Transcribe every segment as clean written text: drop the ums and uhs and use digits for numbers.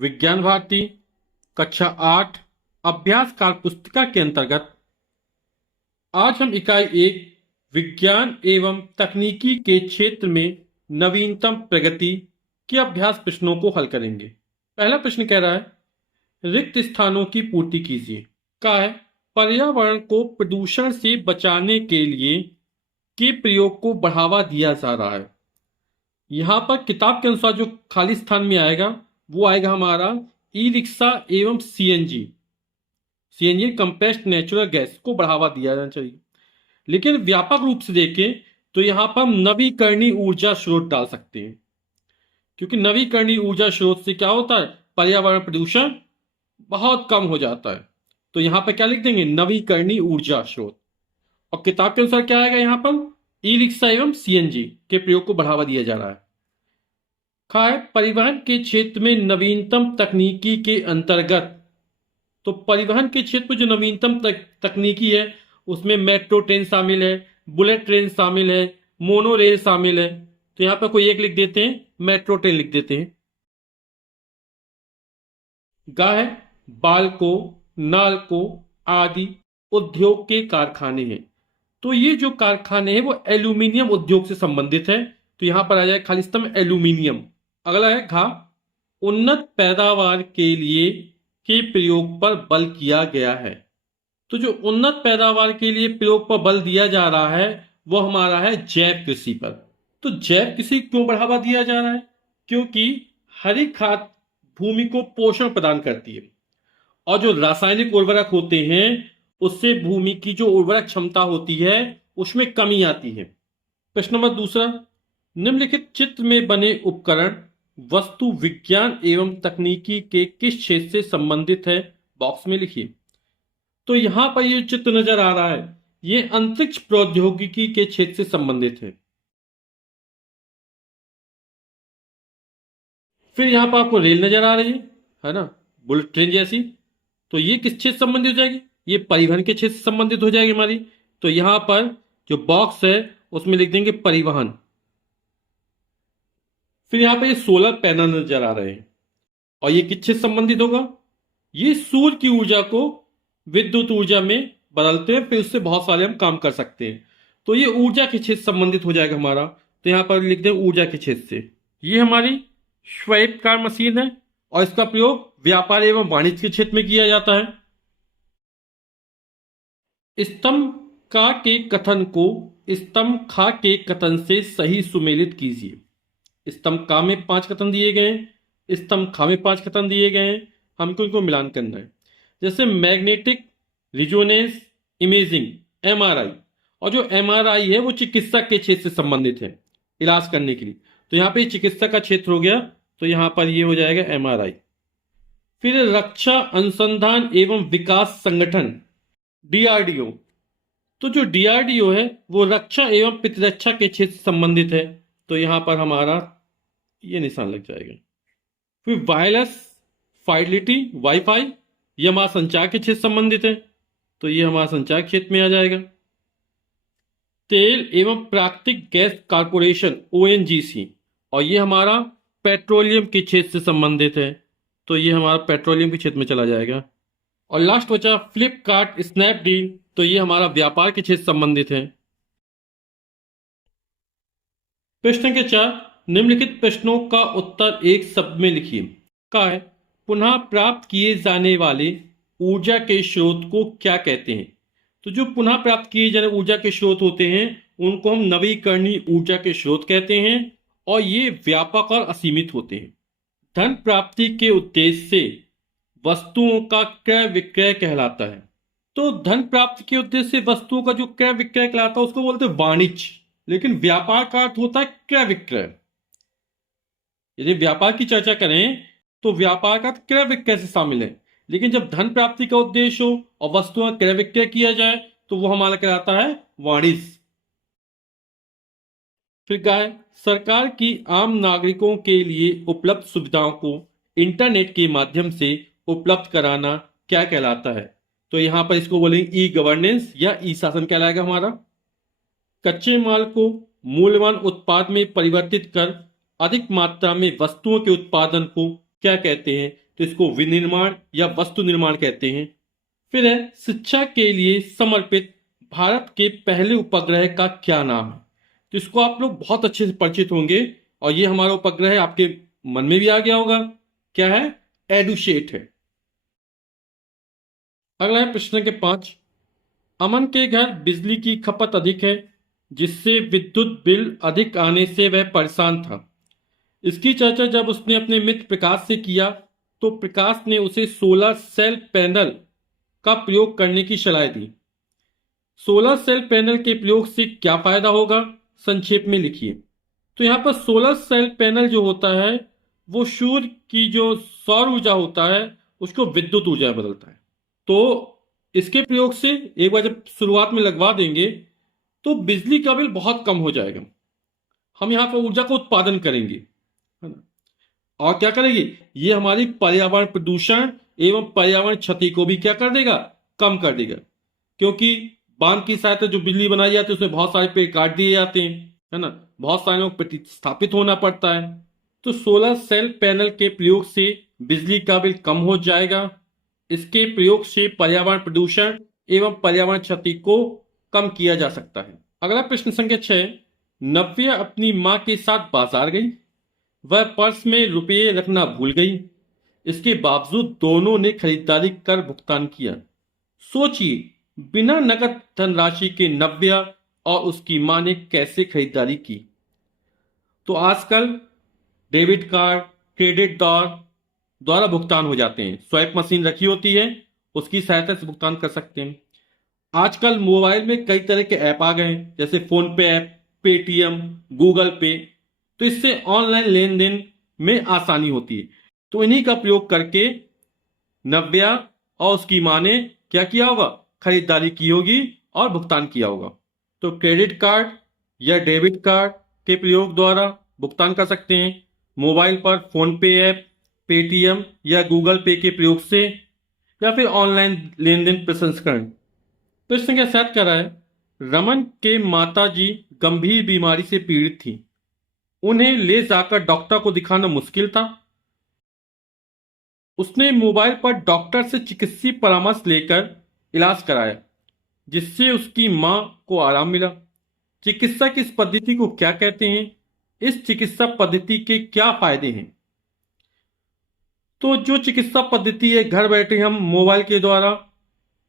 विज्ञान भारती कक्षा 8 अभ्यास काल पुस्तिका के अंतर्गत आज हम इकाई 1 विज्ञान एवं तकनीकी के क्षेत्र में नवीनतम प्रगति के अभ्यास प्रश्नों को हल करेंगे। पहला प्रश्न कह रहा है रिक्त स्थानों की पूर्ति कीजिए। का है पर्यावरण को प्रदूषण से बचाने के लिए के प्रयोग को बढ़ावा दिया जा रहा है। यहां पर किताब के अनुसार जो खाली स्थान में आएगा वो आएगा हमारा ई रिक्शा एवं सीएनजी कंप्रेस्ड नेचुरल गैस को बढ़ावा दिया जाना चाहिए। लेकिन व्यापक रूप से देखें तो यहां पर हम नवीकरणीय ऊर्जा स्रोत डाल सकते हैं, क्योंकि नवीकरणीय ऊर्जा स्रोत से क्या होता है, पर्यावरण प्रदूषण बहुत कम हो जाता है। तो यहां पर क्या लिख देंगे, नवीकरणीय ऊर्जा स्रोत। और किताब के अनुसार क्या आएगा, यहां पर ई रिक्शा एवं सीएनजी के प्रयोग को बढ़ावा दिया जा रहा है। खा है परिवहन के क्षेत्र में नवीनतम तकनीकी के अंतर्गत। तो परिवहन के क्षेत्र में जो नवीनतम तकनीकी है उसमें मेट्रो ट्रेन शामिल है, बुलेट ट्रेन शामिल है, मोनो रेल शामिल है। तो यहां पर कोई एक लिख देते हैं, मेट्रो ट्रेन लिख देते हैं। गा है बाल्को नाल्को आदि उद्योग के कारखाने हैं। तो ये जो कारखाने हैं वो एल्यूमिनियम उद्योग से संबंधित है। तो यहां पर आ जाए खाली स्तंभ एल्यूमिनियम। अगला है घा उन्नत पैदावार के लिए के प्रयोग पर बल किया गया है। तो जो उन्नत पैदावार के लिए प्रयोग पर बल दिया जा रहा है वो हमारा है जैव कृषि पर। तो जैव कृषि क्यों बढ़ावा दिया जा रहा है, क्योंकि हरी खाद भूमि को पोषण प्रदान करती है और जो रासायनिक उर्वरक होते हैं उससे भूमि की जो उर्वरक क्षमता होती है उसमें कमी आती है। प्रश्न नंबर दूसरा, निम्नलिखित चित्र में बने उपकरण वस्तु विज्ञान एवं तकनीकी के किस क्षेत्र से संबंधित है, बॉक्स में लिखिए। तो यहां पर ये चित्र नजर आ रहा है ये अंतरिक्ष प्रौद्योगिकी के क्षेत्र से संबंधित है। फिर यहां पर आपको रेल नजर आ रही है ना, बुलेट ट्रेन जैसी। तो ये किस क्षेत्र से संबंधित हो जाएगी, ये परिवहन के क्षेत्र से संबंधित हो जाएगी हमारी। तो यहां पर जो बॉक्स है उसमें लिख देंगे परिवहन। फिर यहां पर ये सोलर पैनल नजर आ रहे हैं और ये किस क्षेत्र से संबंधित होगा, ये सूर्य की ऊर्जा को विद्युत ऊर्जा में बदलते हैं, फिर उससे बहुत सारे हम काम कर सकते हैं। तो ये ऊर्जा के क्षेत्र से संबंधित हो जाएगा हमारा। तो यहां पर लिख दें ऊर्जा के क्षेत्र से। ये हमारी स्वायत्त कार मशीन है और इसका प्रयोग व्यापार एवं वाणिज्य के क्षेत्र में किया जाता है। स्तंभ का के कथन को स्तंभ खा के कथन से सही सुमेलित कीजिए। स्तंभ का में 5 कथन दिए गए हैं, स्तंभ खा में 5 कथन दिए गए हैं, हमको इनको मिलान करना है। जैसे मैग्नेटिक रिजोनेंस इमेजिंग एमआरआई, और जो एमआरआई है वो चिकित्सक के क्षेत्र से संबंधित है इलाज करने के लिए। तो यहां पे चिकित्सक का क्षेत्र हो गया, तो यहां पर ये हो जाएगा एमआरआई। फिर रक्षा अनुसंधान एवं विकास संगठन डीआरडीओ। तो जो डीआरडीओ है वो रक्षा एवं प्रतिरक्षा के क्षेत्र से संबंधित है। तो यहां पर हमारा ये निशान लग जाएगा। फिर वायरलेस फाइडेलिटी वाईफाई, ये हमारा संचार के क्षेत्र से संबंधित है। तो ये हमारा संचार क्षेत्र में आ जाएगा। तेल एवं प्राकृतिक गैस कारपोरेशन ओएनजीसी, और ये हमारा पेट्रोलियम के क्षेत्र से संबंधित है। तो ये हमारा पेट्रोलियम के क्षेत्र में चला जाएगा। और लास्ट बचा फ्लिपकार्ट स्नैपडील, तो ये हमारा व्यापार के क्षेत्र से संबंधित है। प्रश्न के 4, निम्नलिखित प्रश्नों का उत्तर एक शब्द में लिखिए। का है पुनः प्राप्त किए जाने वाले ऊर्जा के स्रोत को क्या कहते हैं। तो जो पुनः प्राप्त किए जाने ऊर्जा के स्रोत होते हैं उनको हम नवीकरणीय ऊर्जा के स्रोत कहते हैं और ये व्यापक और असीमित होते हैं। धन प्राप्ति के उद्देश्य से वस्तुओं का क्रय विक्रय कहलाता है। तो धन प्राप्ति के उद्देश्य से वस्तुओं का जो क्रय विक्रय कहलाता है उसको बोलते हैं वाणिज्य, लेकिन व्यापार का अर्थ होता है क्रय विक्रय। यदि व्यापार की चर्चा करें तो व्यापार का क्रय विक्रय से शामिल है, लेकिन जब धन प्राप्ति का उद्देश्य हो और वस्तुओं का क्रय विक्रय किया जाए तो वो हमारा कहलाता है वाणिज्य। फिर क्या है सरकार की आम नागरिकों के लिए उपलब्ध सुविधाओं को इंटरनेट के माध्यम से उपलब्ध कराना क्या कहलाता है। तो यहां पर इसको बोलेंगे ई गवर्नेंस या ई शासन कहलाएगा हमारा। कच्चे माल को मूल्यवान उत्पाद में परिवर्तित कर अधिक मात्रा में वस्तुओं के उत्पादन को क्या कहते हैं। तो इसको विनिर्माण या वस्तु निर्माण कहते हैं। फिर है शिक्षा के लिए समर्पित भारत के पहले उपग्रह का क्या नाम है। तो इसको आप लोग बहुत अच्छे से परिचित होंगे और ये हमारा उपग्रह आपके मन में भी आ गया होगा, क्या है, एडुसेट है। अगला है प्रश्न के 5। अमन के घर बिजली की खपत अधिक है, जिससे विद्युत बिल अधिक आने से वह परेशान था। इसकी चर्चा जब उसने अपने मित्र प्रकाश से किया तो प्रकाश ने उसे सोलर सेल पैनल का प्रयोग करने की सलाह दी। सोलर सेल पैनल के प्रयोग से क्या फायदा होगा, संक्षेप में लिखिए। तो यहां पर सोलर सेल पैनल जो होता है वो सूर्य की जो सौर ऊर्जा होता है उसको विद्युत ऊर्जा में बदलता है। तो इसके प्रयोग से एक बार जब शुरुआत में लगवा देंगे तो बिजली का बिल बहुत कम हो जाएगा। हम यहाँ पर ऊर्जा का उत्पादन करेंगे, है ना। और क्या करेंगे, ये हमारी पर्यावरण प्रदूषण एवं पर्यावरण क्षति को भी क्या कर देगा, कम कर देगा। क्योंकि बांध की सहायता जो बिजली बनाई जाती है उसमें बहुत सारे पेड़ काट दिए जाते हैं, है ना, बहुत सारे लोग प्रतिस्थापित होना पड़ता है। तो सोलर सेल पैनल के प्रयोग से बिजली का बिल कम हो जाएगा। इसके प्रयोग से पर्यावरण प्रदूषण एवं पर्यावरण क्षति को कम किया जा सकता है। अगला प्रश्न संख्या 6। नव्या अपनी मां के साथ बाजार गई। वह पर्स में रुपये रखना भूल गई। इसके बावजूद दोनों ने खरीदारी कर भुगतान किया। सोचिए, बिना नकद धनराशि के नव्या और उसकी मां ने कैसे खरीदारी की। तो आजकल डेबिट कार्ड, क्रेडिट द्वारा भुगतान हो जाते हैं। स्वाइप मशीन रखी होती है, उसकी सहायता से भुगतान कर सकते हैं। आजकल मोबाइल में कई तरह के ऐप आ गए हैं, जैसे फोन पे ऐप, पेटीएम, गूगल पे। तो इससे ऑनलाइन लेन देन में आसानी होती है। तो इन्हीं का प्रयोग करके नव्या और उसकी मां ने क्या किया होगा, खरीदारी की होगी और भुगतान किया होगा। तो क्रेडिट कार्ड या डेबिट कार्ड के प्रयोग द्वारा भुगतान कर सकते हैं। मोबाइल पर फोन पे ऐप, पेटीएम या गूगल पे के प्रयोग से, या फिर ऑनलाइन लेन देन प्रसंस्करण। प्रश्न संख्या 7 कह रहा है, रमन के माताजी गंभीर बीमारी से पीड़ित थी। उन्हें ले जाकर डॉक्टर को दिखाना मुश्किल था। उसने मोबाइल पर डॉक्टर से चिकित्सीय परामर्श लेकर इलाज कराया, जिससे उसकी मां को आराम मिला। चिकित्सक इस पद्धति को क्या कहते हैं, इस चिकित्सा पद्धति के क्या फायदे हैं। तो जो चिकित्सा पद्धति है, घर बैठे हम मोबाइल के द्वारा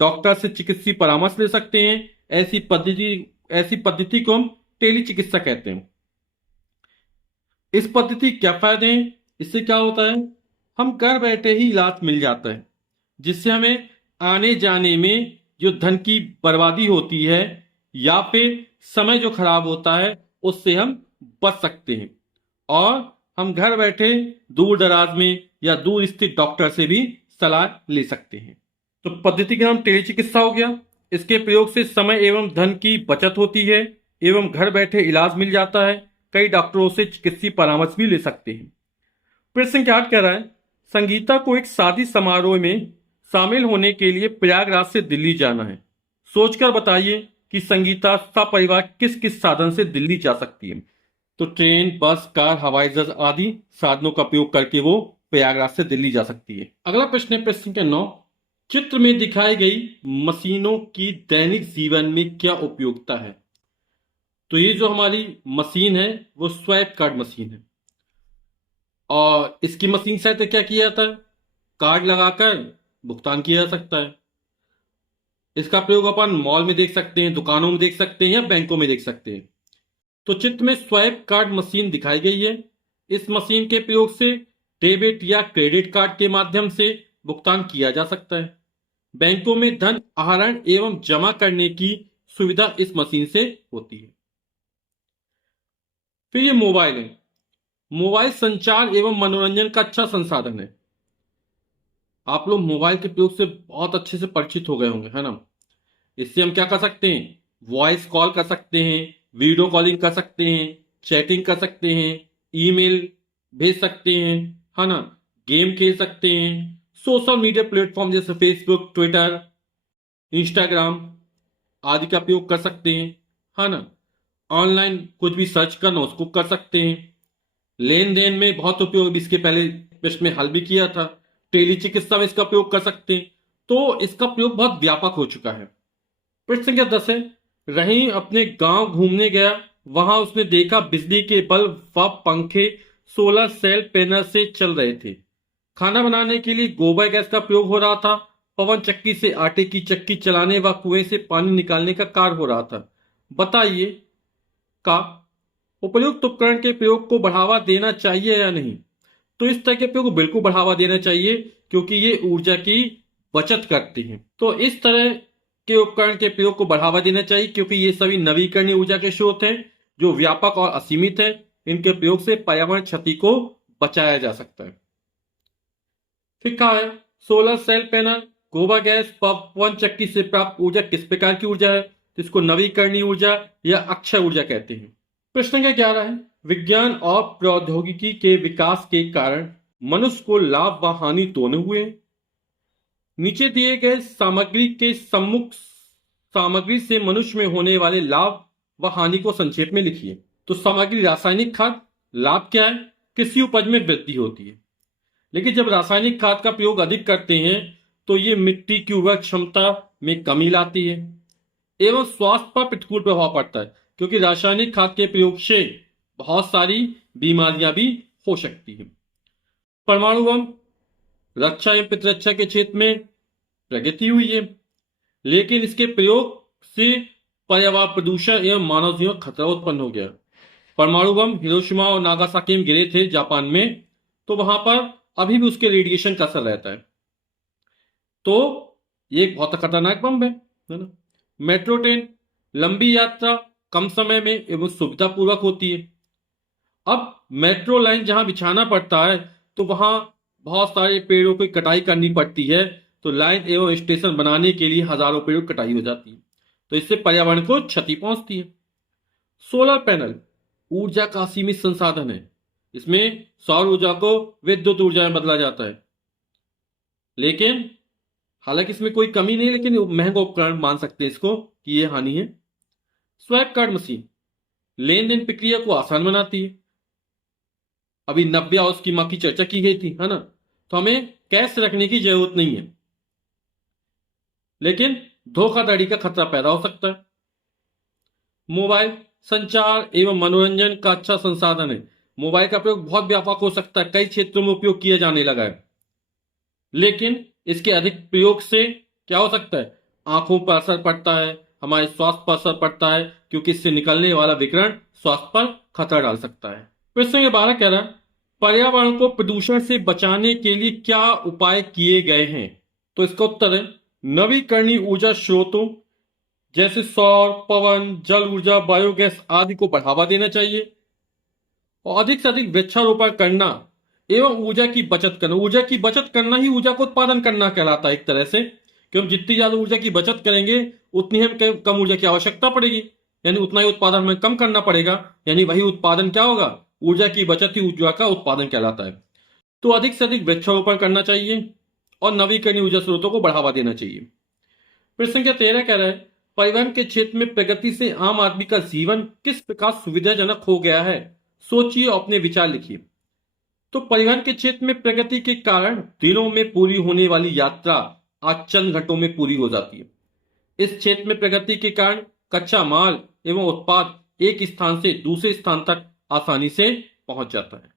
डॉक्टर से चिकित्सीय परामर्श ले सकते हैं। ऐसी पद्धति को हम टेली चिकित्सा कहते हैं। इस पद्धति क्या फायदे हैं, इससे क्या होता है, हम घर बैठे ही इलाज मिल जाता है, जिससे हमें आने जाने में जो धन की बर्बादी होती है या फिर समय जो खराब होता है उससे हम बच सकते हैं। और हम घर बैठे दूर दराज में या दूर स्थित डॉक्टर से भी सलाह ले सकते हैं। तो पद्धति का नाम टेली चिकित्सा हो गया। इसके प्रयोग से समय एवं धन की बचत होती है एवं घर बैठे इलाज मिल जाता है। कई डॉक्टरों से चिकित्सीय परामर्श भी ले सकते हैं। प्रश्न संख्या 8 कह रहा है, संगीता को एक शादी समारोह में शामिल होने के लिए प्रयागराज से दिल्ली जाना है। सोचकर बताइए कि संगीता सपरिवार किस किस साधन से दिल्ली जा सकती है। तो ट्रेन, बस, कार, हवाई जहाज आदि साधनों का प्रयोग करके वो प्रयागराज से दिल्ली जा सकती है। अगला प्रश्न है प्रश्न संख्या 9। चित्र में दिखाई गई मशीनों की दैनिक जीवन में क्या उपयोगिता है। तो ये जो हमारी मशीन है वो स्वाइप कार्ड मशीन है। और इसकी मशीन से क्या किया जाता है, कार्ड लगाकर भुगतान किया जा सकता है। इसका प्रयोग अपन मॉल में देख सकते हैं, दुकानों में देख सकते हैं या बैंकों में देख सकते हैं। तो चित्र में स्वाइप कार्ड मशीन दिखाई गई है। इस मशीन के प्रयोग से डेबिट या क्रेडिट कार्ड के माध्यम से भुगतान किया जा सकता है। बैंकों में धन आहरण एवं जमा करने की सुविधा इस मशीन से होती है। फिर ये मोबाइल है। मोबाइल संचार एवं मनोरंजन का अच्छा संसाधन है। आप लोग मोबाइल के प्रयोग से बहुत अच्छे से परिचित हो गए होंगे, है ना। इससे हम क्या कर सकते हैं, वॉइस कॉल कर सकते हैं, वीडियो कॉलिंग कर सकते हैं, चैटिंग कर सकते हैं, ईमेल भेज सकते हैं, है ना, गेम खेल सकते हैं, सोशल मीडिया प्लेटफॉर्म जैसे फेसबुक, ट्विटर, इंस्टाग्राम आदि का प्रयोग कर सकते हैं, है ना। ऑनलाइन कुछ भी सर्च करना उसको कर सकते हैं। लेन देन में बहुत उपयोग, इसके पहले प्रश्न में हल भी किया था। टेली चिकित्सा में इसका प्रयोग कर सकते हैं। तो इसका प्रयोग बहुत व्यापक हो चुका है। प्रश्न संख्या 10 है, रहीम अपने गांव घूमने गया, वहां उसने देखा बिजली के बल्ब व पंखे 16 सेल पैनल से चल रहे थे। खाना बनाने के लिए गोबर गैस का प्रयोग हो रहा था। पवन चक्की से आटे की चक्की चलाने व कुएं से पानी निकालने का कार्य हो रहा था। बताइए का उपयुक्त उपकरण के प्रयोग को बढ़ावा देना चाहिए या नहीं। तो इस तरह के प्रयोग को बिल्कुल बढ़ावा देना चाहिए, क्योंकि ये ऊर्जा की बचत करती हैं। तो इस तरह के उपकरण के प्रयोग को बढ़ावा देना चाहिए, क्योंकि ये सभी नवीकरणीय ऊर्जा के स्रोत हैं जो व्यापक और असीमित है। इनके प्रयोग से पर्यावरण क्षति को बचाया जा सकता है। फिर कहा है, सोलर सेल पैनल, गोबर गैस, पवन चक्की से प्राप्त ऊर्जा किस प्रकार की ऊर्जा है। तो इसको नवीकरणीय ऊर्जा या अक्षय ऊर्जा कहते हैं। प्रश्न संख्या 11 है, विज्ञान और प्रौद्योगिकी के विकास के कारण मनुष्य को लाभ व हानि दोनों हुए। नीचे दिए गए सामग्री के सम्मुख सामग्री से मनुष्य में होने वाले लाभ व हानि को संक्षेप में लिखिए। तो सामग्री रासायनिक खाद, लाभ क्या है, कृषि उपज में वृद्धि होती है। लेकिन जब रासायनिक खाद का प्रयोग अधिक करते हैं तो ये मिट्टी की उर्वरक क्षमता में कमी लाती है एवं स्वास्थ्य पर प्रतिकूल प्रभाव पड़ता है, क्योंकि रासायनिक खाद के प्रयोग से बहुत सारी बीमारियां भी हो सकती हैं। परमाणु बम, रक्षा एवं प्रतिरक्षा के क्षेत्र में प्रगति हुई है, लेकिन इसके प्रयोग से पर्यावरण प्रदूषण एवं मानव जीवन खतरा उत्पन्न हो गया। परमाणु बम हिरोशिमा और नागासाकी में गिरे थे जापान में, तो वहां पर अभी भी उसके रेडिएशन का असर रहता है। तो ये एक बहुत खतरनाक बम है ना। मेट्रो ट्रेन, लंबी यात्रा कम समय में एवं सुविधापूर्वक होती है। अब मेट्रो लाइन जहां बिछाना पड़ता है तो वहां बहुत सारे पेड़ों की कटाई करनी पड़ती है, तो लाइन एवं स्टेशन बनाने के लिए हजारों पेड़ों की कटाई हो जाती है, तो इससे पर्यावरण को क्षति पहुंचती है। सोलर पैनल ऊर्जा का सीमित संसाधन है। इसमें सौर ऊर्जा को विद्युत ऊर्जा में बदला जाता है, लेकिन हालांकि इसमें कोई कमी नहीं, लेकिन महंगा उपकरण मान सकते हैं इसको कि ये हानि है। स्वैप कार्ड मशीन लेन देन प्रक्रिया को आसान बनाती है। अभी 90 और स्कीमा की चर्चा की गई थी, है ना। तो हमें कैश रखने की जरूरत नहीं है, लेकिन धोखाधड़ी का खतरा पैदा हो सकता है। मोबाइल संचार एवं मनोरंजन का अच्छा संसाधन है। मोबाइल का प्रयोग बहुत व्यापक हो सकता है, कई क्षेत्रों में उपयोग किया जाने लगा है, लेकिन इसके अधिक प्रयोग से क्या हो सकता है, आंखों पर असर पड़ता है, हमारे स्वास्थ्य पर असर पड़ता है, क्योंकि इससे निकलने वाला विकिरण स्वास्थ्य पर खतरा डाल सकता है। प्रश्न ये 12 कह रहा है, पर्यावरण को प्रदूषण से बचाने के लिए क्या उपाय किए गए हैं। तो इसका उत्तर है, नवीकरणीय ऊर्जा स्रोतों जैसे सौर, पवन, जल ऊर्जा, बायोगैस आदि को बढ़ावा देना चाहिए और अधिक से अधिक वृक्षारोपण करना एवं ऊर्जा की बचत करना। ऊर्जा की बचत करना ही ऊर्जा को उत्पादन करना कहलाता है एक तरह से, कि हम जितनी ज्यादा ऊर्जा की बचत करेंगे उतनी हम कम ऊर्जा की आवश्यकता पड़ेगी, यानी उतना ही उत्पादन हमें कम करना पड़ेगा, यानी वही उत्पादन क्या होगा, ऊर्जा की बचत ही ऊर्जा का उत्पादन कहलाता है। तो अधिक से अधिक वृक्षारोपण करना चाहिए और नवीकरणीय ऊर्जा स्रोतों को बढ़ावा देना चाहिए। प्रश्न संख्या 13 कह रहा है, परिवहन के क्षेत्र में प्रगति से आम आदमी का जीवन किस प्रकार सुविधाजनक हो गया है। सोचिए और अपने विचार लिखिए। तो परिवहन के क्षेत्र में प्रगति के कारण दिनों में पूरी होने वाली यात्रा आज चंद घंटों में पूरी हो जाती है। इस क्षेत्र में प्रगति के कारण कच्चा माल एवं उत्पाद एक स्थान से दूसरे स्थान तक आसानी से पहुंच जाता है।